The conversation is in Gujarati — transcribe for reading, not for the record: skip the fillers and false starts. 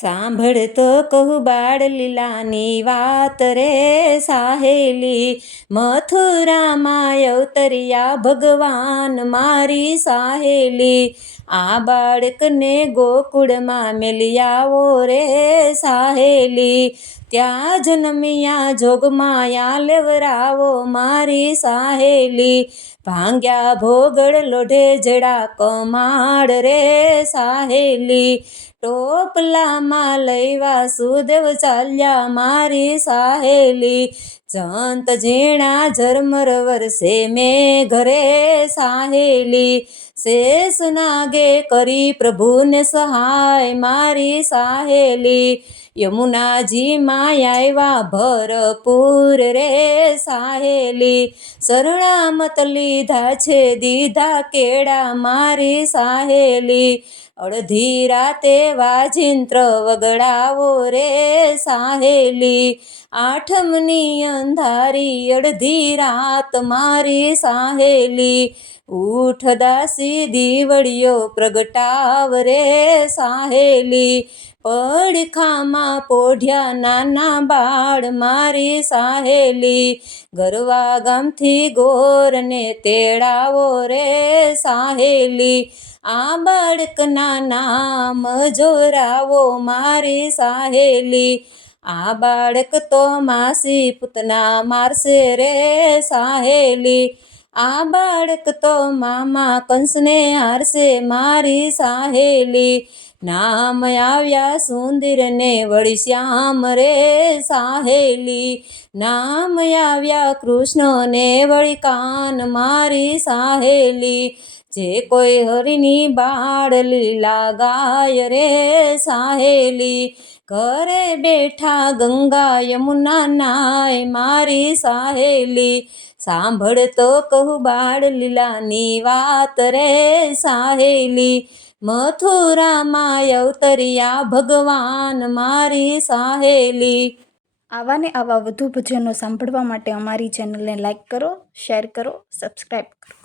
સાંભળતો કહું બાળ લીલાની વાત રે સાહેલી, મથુરામાં અવતર્યા ભગવાન મારી સાહેલી. આ બાળકને ગોકુળમાં મેલી આવો રે સાહેલી, ત્યાં જન્મ્યા જોગમાયા લેવરાવો મારી સાહેલી. ભાંગ્યા ભોગળ લોઢે જડા કમાડ રે સાહેલી, ટોપલામાં લઈ વાસુદેવ ચાલ્યા મારી સાહેલી. જંત ઝીણા ઝરમર વરસે મેં ઘરે સાહેલી, શેષ નાગે કરી પ્રભુને સહાય મારી સાહેલી. યમુનાજીમાં આવ્યા ભરપૂર રે સાહેલી, શરણામત લીધા છે દીધા કેળા મારી સાહેલી. અડધી રાતે વાજિંત્ર વગડાવો રે સાહેલી, આઠમની અંધારી અડધી રાત મારી સાહેલી. ઉઠ દાસી દીવડીઓ પ્રગટાવ રે સાહેલી, પડખામાં પોઢ્યા નાના બાળ મારી સાહેલી. ગરવા ગામથી ગોરને તેડાવો રે સાહેલી, આ બાળકના નામ જોરાવો મારી સાહેલી. આ બાળક તો માસી પૂતના મારશે રે સાહેલી, આ બાળક તો મામા કંસને હારશે મારી સાહેલી. નામ આવ્યા સુંદરને વળી શ્યામ રે સાહેલી, નામ આવ્યા કૃષ્ણને વળી કાન મારી સાહેલી. જે કોઈ હરિની બાળ લીલા ગાય રે સાહેલી, ઘરે બેઠા ગંગા યમુના નાય મારી સાહેલી. સાંભળતો કહું બાળ લીલાની વાત રે સાહેલી, મથુરામાં અવતર્યા ભગવાન મારી સાહેલી. આવા ને આવા વધુ ભજનો સાંભળવા માટે અમારી ચેનલને લાઈક કરો, શેર કરો, સબસ્ક્રાઈબ કરો.